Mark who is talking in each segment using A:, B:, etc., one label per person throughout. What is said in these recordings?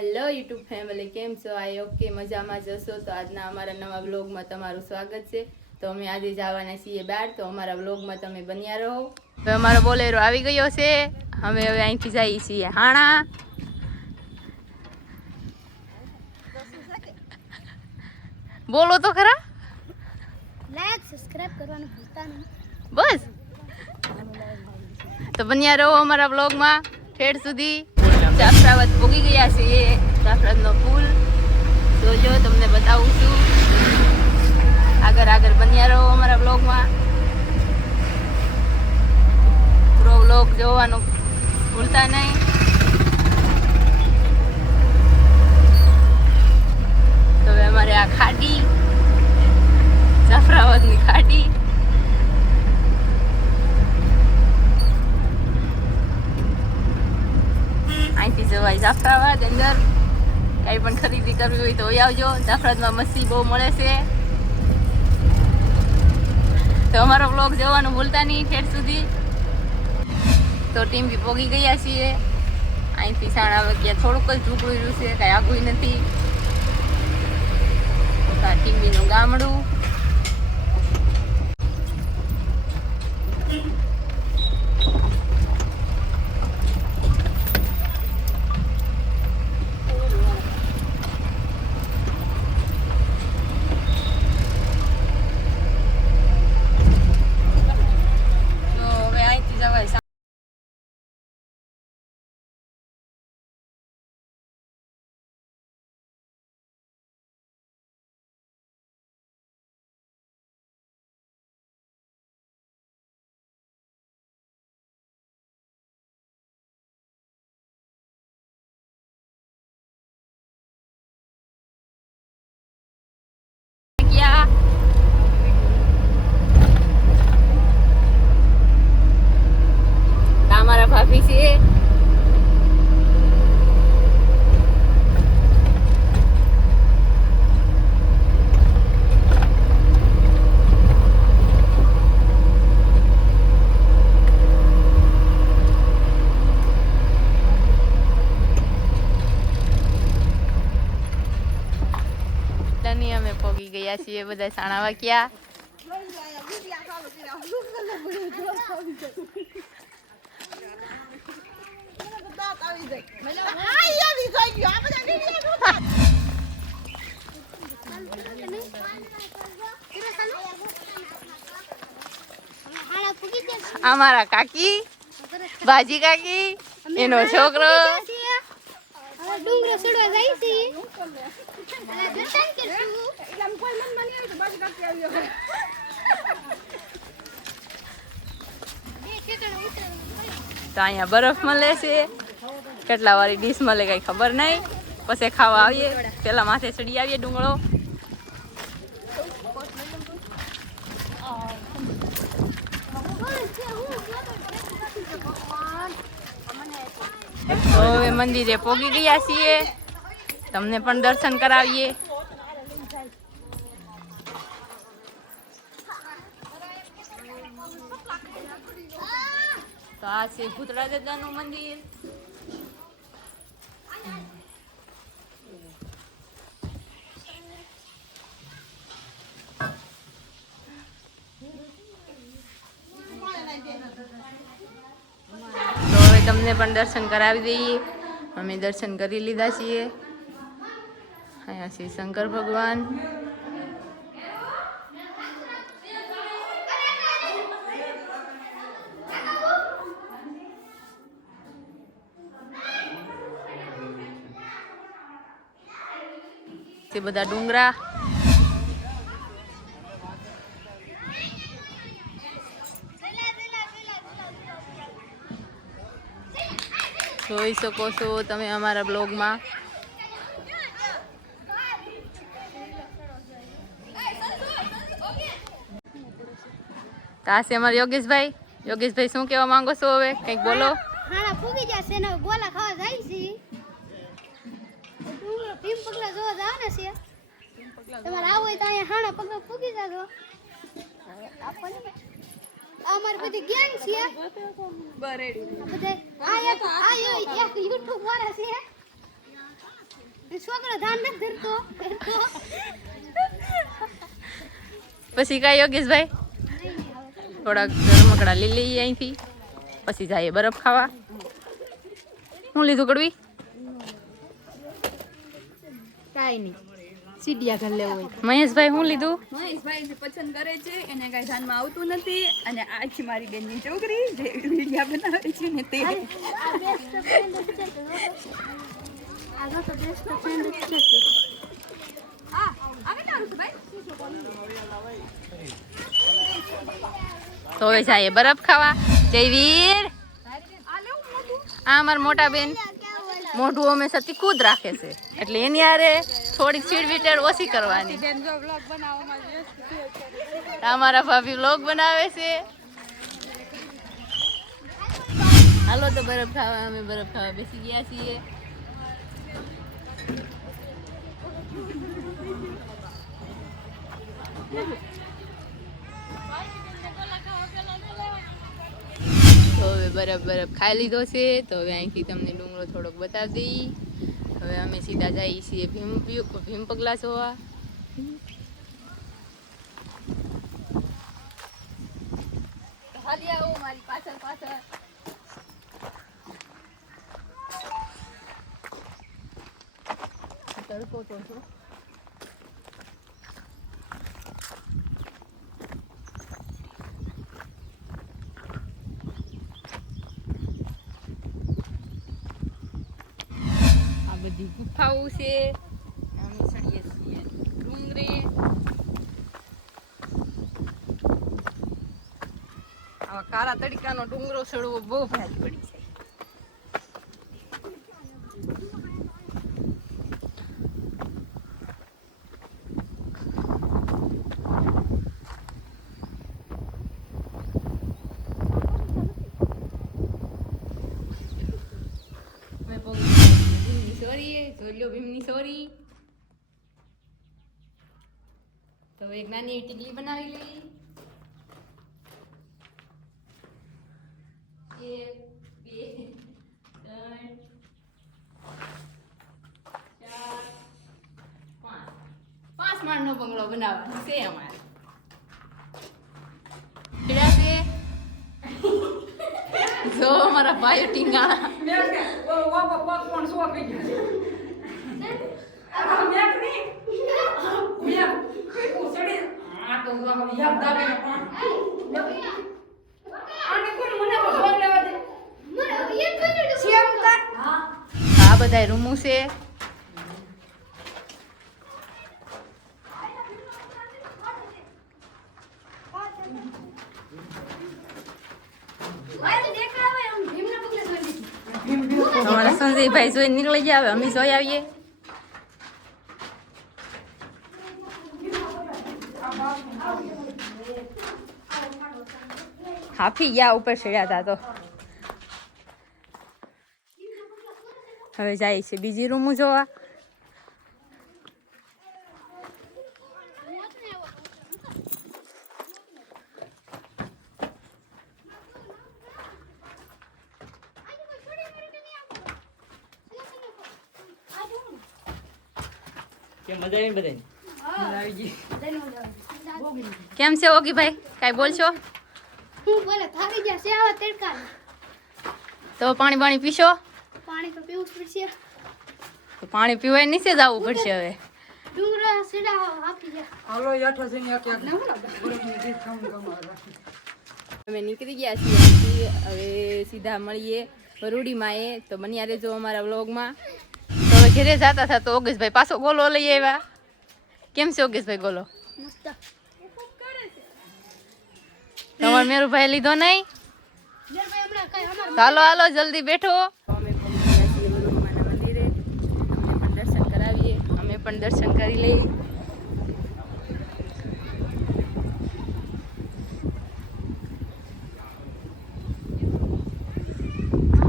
A: Hello YouTube family કેમ છો? આ ઓકે મજામાં જશો તો આજના અમારા નવા વ્લોગમાં તમારું સ્વાગત છે. તો અમે આજે જવાના છીએ બહાર તો અમારા વ્લોગમાં તમે બન્યા રહો. હવે અમારો બોલેરો આવી ગયો છે. અમે હવે અહીંથી જઈએ છીએ હાણા. બોલો તો ખરા.
B: લાઈક સબસ્ક્રાઇબ કરવાનું ભૂલતા નહીં.
A: બસ. તો બન્યા રહો અમારા બ્લોગમાં ઠેઠ સુધી. જાફરાબાદ પૂગી ગયા છીએ. જાફરાબાદનો પુલ. જોજો તમને બતાવું છું. આગળ આગળ બન્યા રહો અમારા બ્લોગમાં પૂરો બ્લોગ જોવાનું ભૂલતા નહીં તો હવે અમારે આ ખાડી જાફરાબાદની ખાડી અહીંથી જવાય જાફરાબાદ અંદર કંઈ પણ ખરીદી આવજો જાફરાબાદમાં મસ્તી બહુ મળે છે. તો અમારો બ્લોગ જોવાનું ભૂલતા નહીં ઠેઠ સુધી. તો ટીમ બી પોગી ગયા છીએ. અહીંથી સાણા વાગ્યા થોડુંક જ ઝૂકડું છે, કાંઈ આગું નથી. ટીમ્બીનું ગામડું તો હવે અહીંથી જવાય સા- ગયા આ અમારા ભાભી છે તની અમે ગયા છીએ બધા સાણા
B: જશે
A: અમારા કાકી બાજી કાકી એનો છોકરો.
B: ડુંગરો સડવા જાય છે. હવે દર્શન કરશું બે ઠેકાણે ઉતરવાનું.
A: તો અહીંયા બરફ મળે છે. કેટલા વાળી ડીશ મળે કઈ ખબર નહીં. પછી ખાવા આવીએ. પેલા માથે ચડી આવીએ ડુંગળો. તો હવે મંદિરે પોગી ગયા છીએ. તમને પણ દર્શન કરાવીએ. તો આ છે ભૂતળા દાદાનું મંદિર. તમને પણ દર્શન કરાવી દઈએ. અમે દર્શન કરી લીધા છીએ. અહીંયા શ્રી શંકર ભગવાન. તે બધા ડુંગરા જોઈ શકો છો તમે અમારા બ્લોગમાં. તો આ છે અમારા યોગેશભાઈ. યોગેશભાઈ, શું કહેવા માંગો છો હવે? કંઈક બોલો.
B: હાડા ફૂગી જશે ને ગોલા ખાવા જાય છે. જોવા જવાના છે. તમારે આવું હોય તો અહીંયા હાણા પગલા ફૂગી જાજો. આપણને અમારી બધી ગેંગ છે. બરેડી બધા આ એક આ એક યુટ્યુબ વાળા છે. એ છોકરો ધાન નથી ધરતો.
A: પછી કાંઈ યોગેશભાઈ?
B: નહીં, નહીં
A: થોડાક રમકડા લઈ લઈએ અહીંથી. પછી જઈએ બરફ ખાવા. શું લીધું કડવી?
B: કાંઈ નહીં. સીડિયા ઘર લેવું હોય.
A: મહેશભાઈ શું લીધું?
C: મહેશભાઈ જે પસંદ કરે છે એને કાંઈ ધ્યાનમાં આવતું નથી અને આ છે મારી બેનની છોકરી જે વિડીયા બનાવે છે ને તે.
B: તો
A: હવે જાય બરફ ખાવા. જયવીર
C: આ
A: અમારા મોટા બેન. મોઢું હંમેશા તીખું જ રાખે છે. એટલે એની હારે થોડીક ચીડવીટેડ ઓછી કરવાની. અમારા ભાભી વ્લોગ બનાવે છે. હાલો તો બરફ ખાવા અમે બરફ ખાવા બેસી ગયા છીએ. તો હવે બરફ બરફ ખાઈ લીધો છે. તો હવે અહીંથી તમને ડુંગળો થોડોક બતાવી દઈ. હવે અમે સીધા જઈએ છીએ ભીમ ભીમ પગલા જોવા.
C: મારી પાછળ પાછળ.
A: તડકો તો બધી ગુફાઓ છે અમે ચડીએ છીએ ડુંગરે આવા કાળા તડકાનો ડુંગરો ચડવો બહુ ભારી પડી છે અમે પહોંચી ગયા ભીમની સોરીએ જોઈ લો ભીમની સોરી તો એક નાની ટીકલી બનાવી લઈ એક બે ત્રણ ચાર પાંચ પાંચ માળનો બંગલો બનાવવાનો છે અમારે જો અમારા ભાઈઓ ટીંગાણા આ બધા રૂમું છે. અમારા સંજયભાઈ જોઈ નીકળી ગયા હવે અમે જોઈ આવીએ. હાફી ગયા ઉપર ચડ્યા હતા તો હવે જાય છે બીજી રૂમ જોવા
D: કે મજા આવી બધાને
A: કેમ છે ઓગીભાઈ કાંઈ બોલશો
B: હું બોલે થાકી ગયા છે આવા તડકા
A: તો પાણી પાણી પીશો?
B: પાણી તો પીવું પડશે.
A: તો પાણી પીવાય નીચે જવું પડશે હવે.
B: ડુંગરા સીડા
A: અમે નીકળી ગયા છીએ હવે સીધા મળીએ રૂડીમાં એ તો બન્યા રહેજો અમારા વ્લોગમાં. તો ઘેરે ઘરે જતા હતા તો ઓગેશભાઈ પાછો ગોલો લઈ આવ્યા. કેમ છે ઓગેશભાઈ ગોલો?
B: મસ્ત.
A: તમારે મેરુભાઈ લીધો નહીં ચાલો હાલો, જલ્દી બેઠો. અમે પણ દર્શન કરાવીએ. અમે પણ દર્શન કરી લઈએ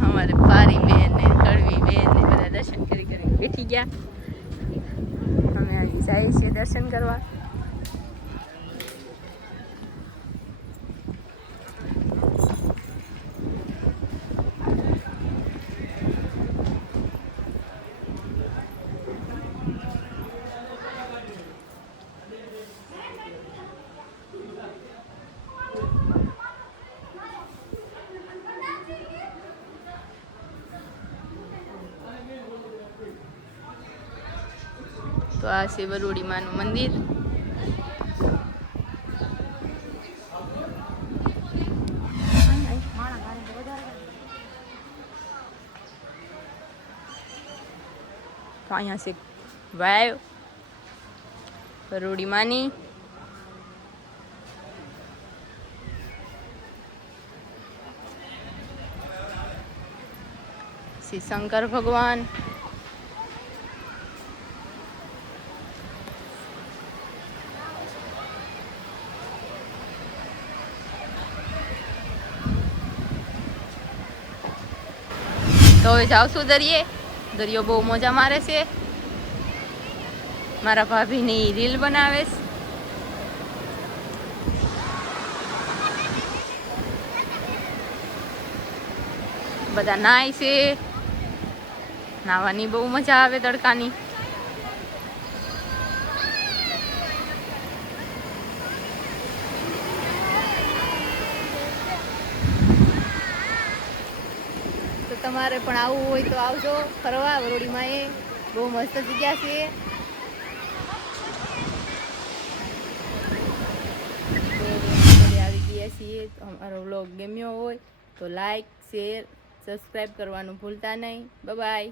A: અમારે પારી બેન ને કડવી બેન ને બધા દર્શન કરી કરી બેઠી ગયા અમે આજે જઈએ છીએ દર્શન કરવા તો આ છે વરુડી માનું મંદિર અહીંયા છે વાવ વરુડી માની શ્રી શંકર ભગવાન. હવે જાવશું દરિયે દરિયો બહુ મજા મારે છે. મારા ભાભીની રીલ બનાવે છે. બધા નાય છે. નાવાની બહુ મજા આવે તડકાની. તમારે પણ આવવું હોય તો આવજો. ફરવા વરોડીમાં એ બહુ મસ્ત જગ્યા છે. આવી ગયા છીએ. અમારો વ્લોગ ગમ્યો હોય તો લાઈક, શેર સબસ્ક્રાઈબ કરવાનું ભૂલતા નહીં. બાય